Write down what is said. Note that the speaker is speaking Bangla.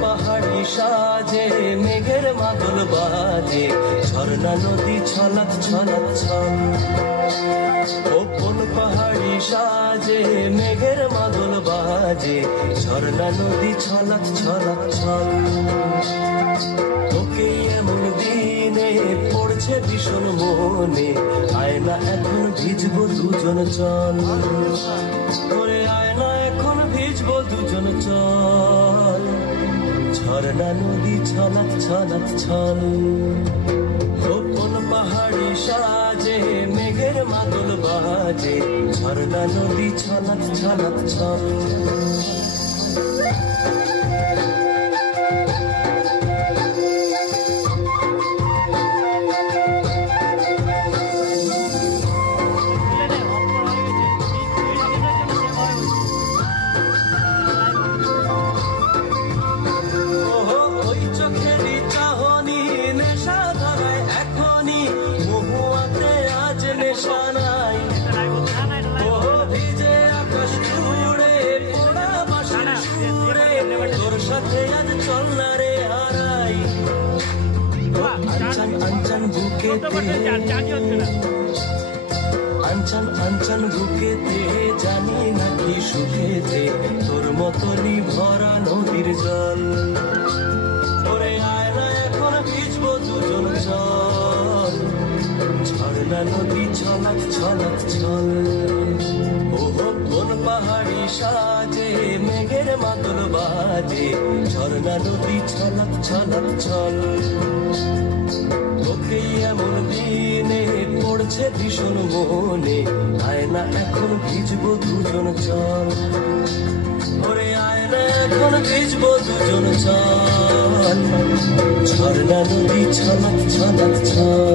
পাহাড়ি সাজে মেঘের মাদল বাজে ঝর্ণা নদী ছলাৎ ছলাৎ ছল কোন পাহাড়ি সাজে মেঘের মাদল বাজে ঝর্ণা নদী ছলাৎ ছলাৎ ছল তোকে এমন দিনে পড়ছে ভীষণ মনে আয়না এখন ভিজবো দুজন চল ওরে আয়না এখন ভিজবো দুজন চল ঝর্ণা নদী ছলাৎ ছলাৎ ছল কোন পাহাড়ি সাজে মেঘের মাদল বাজে ঝর্ণা নদী ছলাৎ ছলাৎ ছল আঞ্চন বুকেতে জানি নাকি সুখেতে তোর মতনই ভরা নদীর জল ওরে আয়না এখন ভিজবো দুজন চল ঝর্ণা নদী ছলাৎ ছলাৎ ছল কোন পাহাড়ি সাজে মেঘের মাদল বাজে ঝর্ণা নদী ছলাৎ ছলাৎ ছল তোকে এমন দিনে পড়ছে ভীষণ মনে আয়না এখন ভিজবো দুজন চল ওরে আয়না এখন ভিজবো দুজন চল ঝর্ণা নদী ছলাৎ ছলাৎ ছল